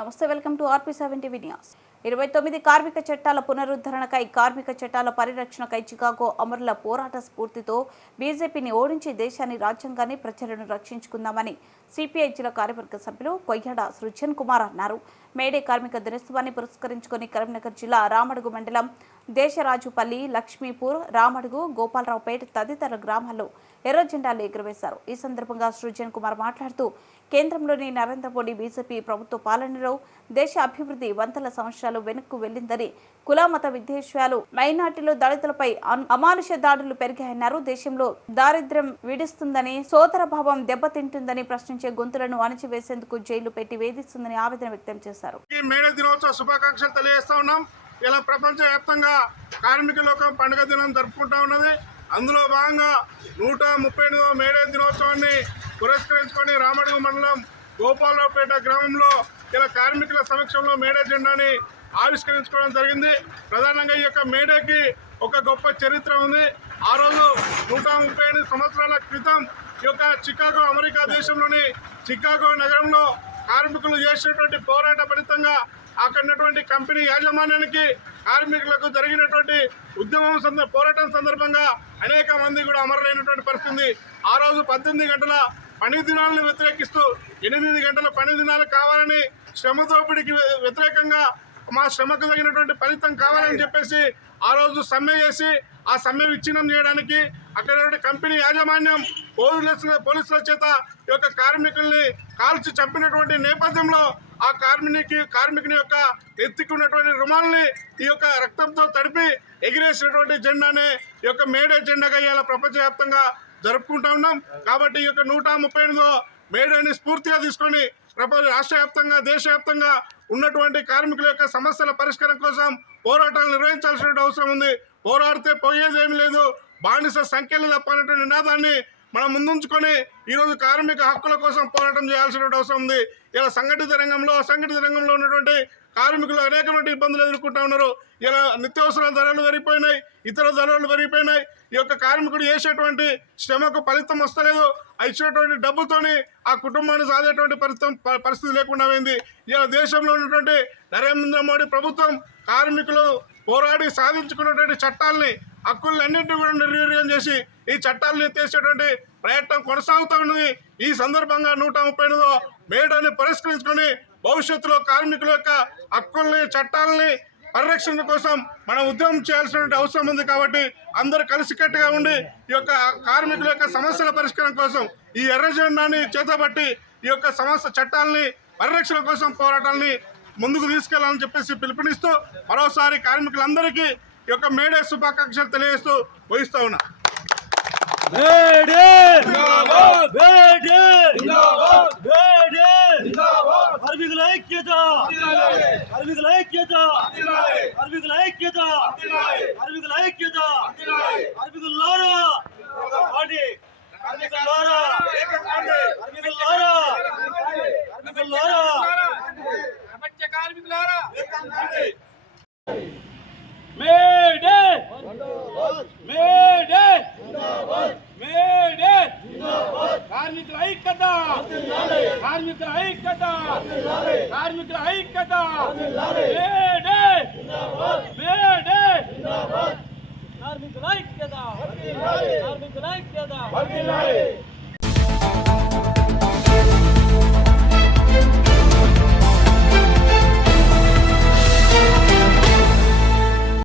నమస్తే, welcome to RP7 TV news. 29 కార్మిక చట్టాల పునరుద్ధరణకై, కార్మిక చట్టాల పరిరక్షణకై చికాగో అమరుల పోరాట స్ఫూర్తితో బీజేపీని ఓడించి దేశాన్ని, రాజ్యాంగాన్ని, ప్రజలను రక్షించుకుందామని సిపిఐ జిల్లా కార్యవర్గ సభ్యులు కొయ్యాడ సృజన్ కుమార్ అన్నారు. మేడే కార్మిక దినోత్సవాన్ని పురస్కరించుకొని కరీంనగర్ జిల్లా రామడుగు మండలం దేశరాజుపల్లి, లక్ష్మీపూర్, రామడుగు, గోపాలరావుపేట తదితర గ్రామాల్లో ఎర్ర జెండాలు ఎగురవేశారు. ఈ సందర్భంగా సృజన్ కుమార్ మాట్లాడుతూ, కేంద్రంలోని నరేంద్ర మోడీ బీజేపీ ప్రభుత్వ పాలనలో దేశ అభివృద్ధి వందల సంవత్సరాలు వెనక్కు వెళ్లిందని, కుల మత విద్వేషాలు, మైనార్టీలు, దళితులపై అమానుష దాడులు పెరిగాయన్నారు. దేశంలో దారిద్ర్యం విడుస్తుందని, సోదర భావం దెబ్బతింటుందని ప్రశ్నించే గొంతులను అణచివేసేందుకు జైలు పెట్టి వేధిస్తుందని ఆవేదన వ్యక్తం చేశారు. మేడే దినోత్సవ శుభాకాంక్షలు తెలియజేస్తా ఉన్నాం. ఇలా ప్రపంచవ్యాప్తంగా కార్మిక లోకం పండుగ దినం జరుపుకుంటా ఉన్నది. అందులో భాగంగా 138వ మేడే దినోత్సవాన్ని పురస్కరించుకొని రామడుగు మండలం గోపాలరావుపేట గ్రామంలో ఇలా కార్మికుల సమక్షంలో మేడే జెండాని ఆవిష్కరించుకోవడం జరిగింది. ప్రధానంగా ఈ యొక్క మేడేకి ఒక గొప్ప చరిత్ర ఉంది. ఆ రోజు 138 సంవత్సరాల క్రితం ఈ యొక్క చికాగో, అమెరికా దేశంలోని చికాగో నగరంలో కార్మికులు చేసినటువంటి పోరాట ఫలితంగా అక్కడున్నటువంటి కంపెనీ యాజమాన్యానికి కార్మికులకు జరిగినటువంటి పోరాటం సందర్భంగా అనేక మంది కూడా అమరులైనటువంటి పరిస్థితి. ఆ రోజు 18 గంటల పని దినాలను వ్యతిరేకిస్తూ 8 గంటల పని దినాలు కావాలని, శ్రమ దోపిడీకి వ్యతిరేకంగా మా శ్రమకు తగినటువంటి ఫలితం కావాలని చెప్పేసి ఆ రోజు సమ్మె చేసి ఆ సమ్మె విచ్ఛిన్నం చేయడానికి అక్కడ కంపెనీ యాజమాన్యం పోలీసుల చేత ఈ యొక్క కార్మికుల్ని కాల్చి చంపినటువంటి నేపథ్యంలో ఆ కార్మికుని యొక్క ఎత్తుకున్నటువంటి రుమాల్ని ఈ యొక్క రక్తంతో తడిపి ఎగిరేసినటువంటి జెండానే ఈ యొక్క మేడే జెండాగా ఇవాళ ప్రపంచవ్యాప్తంగా జరుపుకుంటా ఉన్నాం. కాబట్టి ఈ యొక్క 138వ మేడేని స్ఫూర్తిగా తీసుకొని రాష్ట్ర వ్యాప్తంగా, దేశవ్యాప్తంగా ఉన్నటువంటి కార్మికుల యొక్క సమస్యల పరిష్కారం కోసం పోరాటాలు నిర్వహించాల్సిన అవసరం ఉంది. పోరాడితే పోయేదేమీ లేదు, బానిస సంఖ్యలు తప్పనటువంటి నినాదాన్ని మనం ముందుంచుకొని ఈరోజు కార్మిక హక్కుల కోసం పోరాటం చేయాల్సిన అవసరం ఉంది. ఇలా సంఘటిత రంగంలో, అసంఘటిత రంగంలో ఉన్నటువంటి కార్మికులు అనేకమైన ఇబ్బందులు ఎదుర్కొంటూ ఉన్నారు. ఇలా నిత్యావసర ధరలు పెరిగిపోయినాయి, ఇతర ధరలు పెరిగిపోయినాయి. ఈ యొక్క కార్మికుడు చేసేటువంటి శ్రమకు ఫలితం వస్తలేదు. ఇచ్చినటువంటి డబ్బుతోని ఆ కుటుంబాన్ని సాధేటువంటి పరిస్థితి లేకుండా పోయింది. ఇలా దేశంలో ఉన్నటువంటి నరేంద్ర మోడీ ప్రభుత్వం కార్మికులు పోరాడి సాధించుకున్నటువంటి చట్టాలని, హక్కులన్నింటినీ కూడా నిర్వీర్యం చేసి ఈ చట్టాలను ఎత్తేసేటువంటి ప్రయత్నం కొనసాగుతూ ఉన్నది. ఈ సందర్భంగా 138వ మేడేని పురస్కరించుకొని భవిష్యత్తులో కార్మికుల యొక్క హక్కుల్ని, చట్టాలని పరిరక్షణ కోసం మనం ఉద్యమం చేయాల్సిన అవసరం ఉంది. కాబట్టి అందరూ కలిసికట్టుగా ఉండి ఈ యొక్క కార్మికుల యొక్క సమస్యల పరిష్కారం కోసం ఈ ఎర్ర జెండాని చేతబట్టి ఈ యొక్క సమస్య చట్టాలని పరిరక్షణ కోసం పోరాటాలని ముందుకు తీసుకెళ్లాలని చెప్పేసి పిలుపునిస్తూ మరోసారి కార్మికులందరికీ ఈ యొక్క మేడే శుభాకాంక్షలు తెలియజేస్తూ వహిస్తా ఉన్నా. కార్మికుల ఐక్యత, కార్మికుల ఐక్యత, కార్మికుల ఐక్యత, కార్మికుల ఐక్యత, కార్మికులారా పార్టీ, కార్మికులారా, కార్మికులారా, కార్మికులారా, ప్రపంచ కార్మికులారా, మేడే మేడే మేడే, కార్మికుల ఐక్యత, కార్మికుల ఐక్యత, కార్మికుల ఐక్యత, మేడే మేడే, కార్మికుల ఐక్యత, కార్మికుల ఐక్యత.